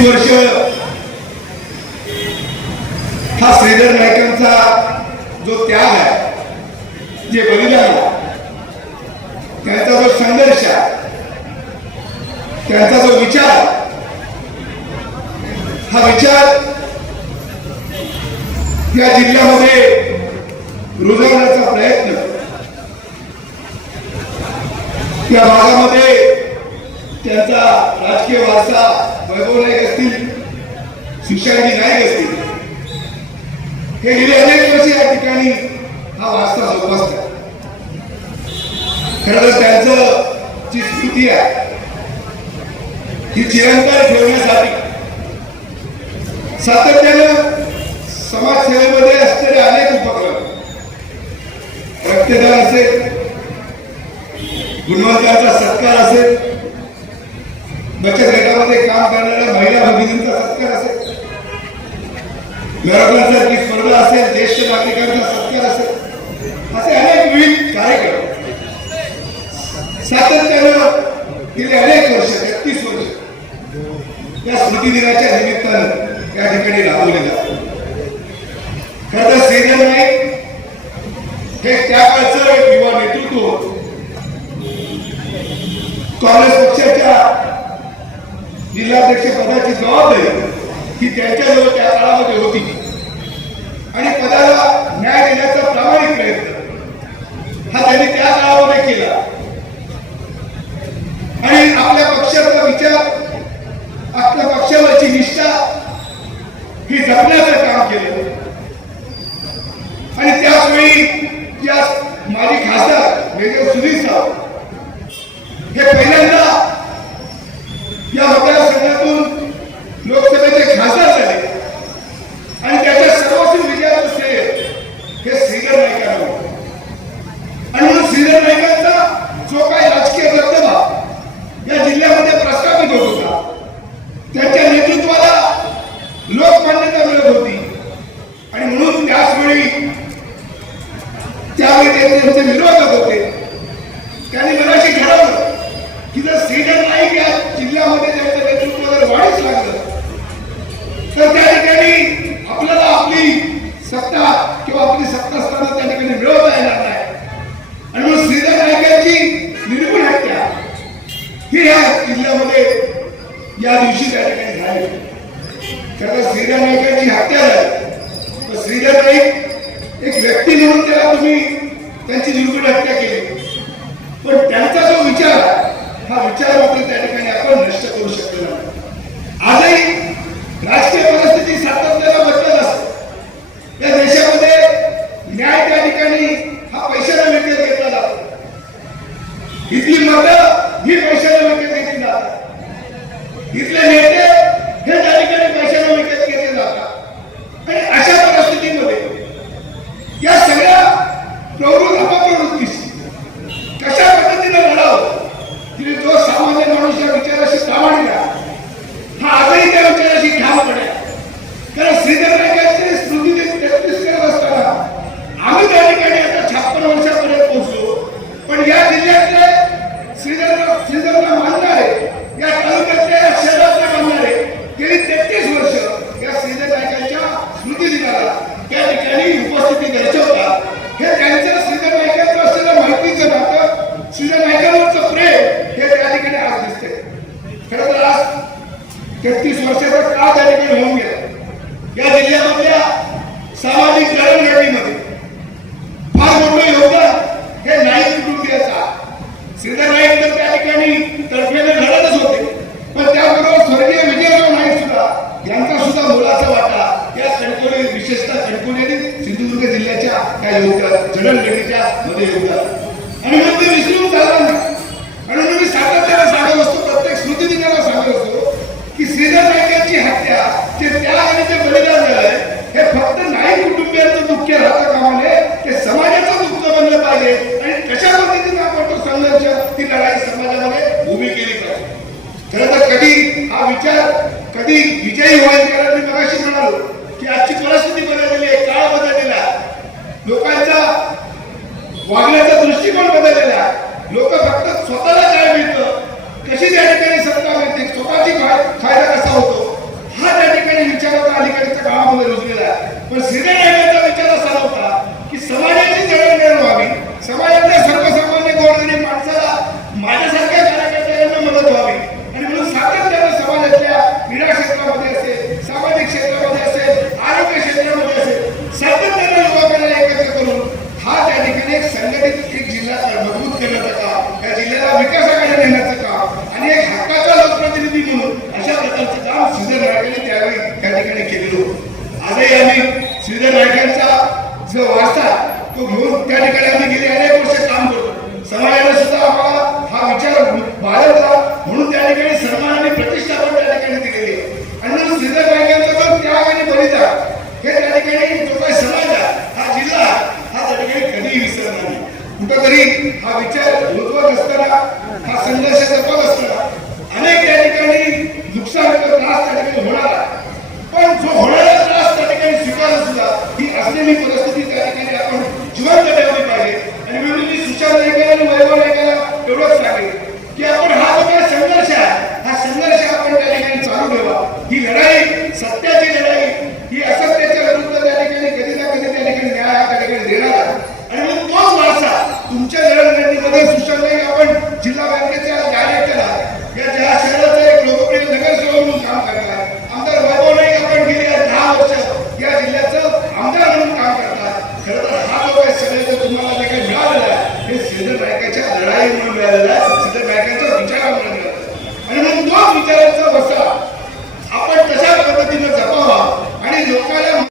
तेहतीस वर्ष हा श्रीधर नायकांचा जो त्याग आहे जे बलिदान त्यांचा जो संघर्ष त्यांचा जो विचार हा विचार या जिल्ह्यामध्ये रुजवण्याचा प्रयत्न या भागामध्ये त्यांचा राजकीय वारसा वैभव नाईक असतील शिक्षाजी नाईक असतील. हे गेली अनेक वर्ष या ठिकाणी हा वारसा जोपासतात खरं त्यांचं जी स्मृती आहे ही चिरंतर ठेवण्यासाठी सातत्यानं समाजसेवेमध्ये असलेले अनेक उपक्रम रक्तदान असेल गुणवंताचा सत्कार असेल बचत गटामध्ये काम करणाऱ्या महिला भगिनींचा सत्कार असेल. मॅरेथॉनसारखी स्पर्धा असेल ज्येष्ठ नागरिकांचा सत्कार असेल. असे अनेक विविध कार्यक्रम. सातत्यानं गेले अनेक वर्ष तेहतीस वर्ष. या स्मृती दिनाच्या निमित्तानं या ठिकाणी राबवले जातात. खरं तर श्रीधर नाईक हे त्या काळचं युवा नेतृत्व काँग्रेस पक्ष जिल्हाध्यक्ष पदाची जबाबदारी ही त्यांच्याजवळ त्या काळामध्ये होती. आणि पदाला न्याय देण्याचा प्रामाणिक प्रयत्न हा त्यांनी त्या काळामध्ये केला. आणि आपल्या पक्षाचा विचार आपल्या पक्षावरची निष्ठा ही जपण्याचं काम केलं. आणि त्याचवेळी या माजी खासदार मेजर सुनील साहेब हे पहिल्यांदा या मतदारसंघातून लोकसभेचे खासदार झाले आणि त्याच्या सर्वस्वी विजयाचं श्रेय हे श्रीधर नाईकांना होतं. आणि म्हणून श्रीधर नाईकांचा जो काही राजकीय दबदबा या जिल्ह्यामध्ये प्रस्थापित होत होता त्यांच्या नेतृत्वाला लोकमान्यता मिळत होती आणि म्हणून त्याच वेळी त्यावेळी ते त्यांचे विरोधक होते त्यांनी मनाशी ठरवलं की जर श्रीधर नाईक या जिल्ह्यामध्ये त्यांचं नेतृत्व जर वाढीच लागलं तर त्या ठिकाणी आपल्याला आपली सत्ता किंवा आपली सत्ता स्थानं त्या ठिकाणी मिळवता येणार नाही आणि म्हणून श्रीधर नाईकांची निर्गुण हत्या ही या जिल्ह्यामध्ये या दिवशी त्या ठिकाणी झाले त्याला तर नाईकांची हत्या झाली. तर श्रीधर नाईक एक व्यक्ती म्हणून त्याला तुम्ही त्यांची निर्गुण हत्या केली. पण त्यांचा जो विचार हा विचार मात्र त्या ठिकाणी आपण नष्ट करू शकतो आजही राजकीय परिस्थिती सातत्याला बदलत असते. या देशामध्ये न्याय त्या ठिकाणी हा पैशाला विकत घेतला जातो. इथली मतं ही पैशाला विकत इथले हे त्या ठिकाणी पैशाला विकत घेतले जातात आणि अशा परिस्थितीमध्ये या सगळ्या प्रवृत्ती अपप्रवृत्तीशी कशा पद्धतीने लढावं की जो सामान्य माणूस या विचाराशी प्रामाणिक आहे हा आजही त्या विचाराशी ठाम पडेल कारण श्रीधर नाईकांची स्मृती दिन तेहतीस करत असताना आम्ही त्या ठिकाणी आता छप्पन वर्षापर्यंत पोहोचलो पण या जिल्ह्यातले श्रीधर श्रीधरला मानणारे या तालुक्यातले या शहरातले मानणारे गेली तेहतीस वर्ष या श्रीधर नाईकांच्या स्मृती दिनाला त्या ठिकाणी उपस्थिती दर्शवतात हे त्यांच्या श्रीधर नाईकांचं असलेलं माहितीचं नातं श्रीधर नाईकांवरचं प्रेम हे त्या ठिकाणी आज दिसते खरं तर आज तेहतीस वर्षाचा काळ त्या ठिकाणी होऊन गेला. या जिल्ह्यामधल्या सामाजिक जडणघडणीमध्ये फार मोठं योगदान हे नाईक कुटुंबियाचा श्रीधर नाईक तर त्या ठिकाणी तडफेने घडतच होते. पण त्याबरोबर स्वर्गीय विजयराव नाईक सुद्धा यांचा सुद्धा मोलाचा वाटा या कणकोली विशेषतः कणकोली सिंधुदुर्ग जिल्ह्याच्या त्या योगदान जडणघडणीच्या मध्ये योगदान संविधान दिलंय हे पाहिजे. आणि कशा समाजामध्ये उभी म्हणालो की आजची परिस्थिती बदललेली आहे काळ बदललेला लोकांचा वागण्याचा दृष्टिकोन बदललेला लोक फक्त स्वतःला काय मिळतं? कशी त्या ठिकाणी सत्ता मिळते? स्वतःची फायदा कसा vamos a. Pues. आणि मग तोच वारसा तुमच्या आपण जिल्हा बँकेचे